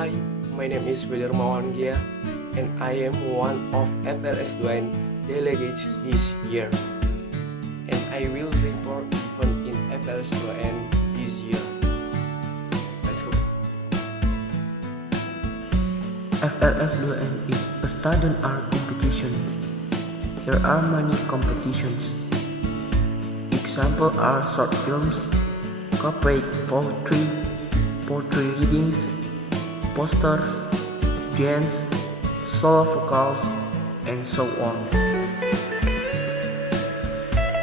Hi, my name is Wildermawan Gia, and I am one of FLS2N delegates this year. And I will report event in FLS2N this year. Let's go. FLS2N is a student art competition. There are many competitions. Examples are short films, corporate poetry readings, posters, dance, solo vocals, and so on.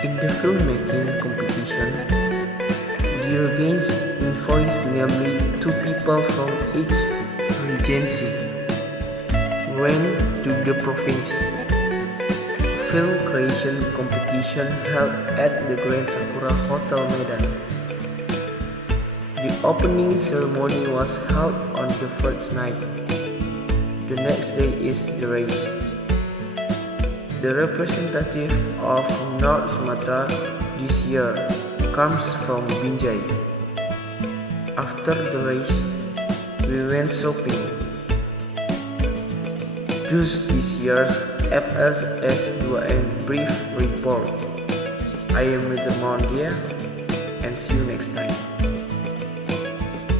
In the filmmaking competition, the organs invoice namely 2 people from each regency went to the province. Film creation competition held at the Grand Sakura Hotel Medan. The opening ceremony was held on the first night. The next day is the race. The representative of North Sumatra this year comes from Binjai. After the race, we went shopping. Thus this year's FLS2N brief report. I am Medan, and see you next time.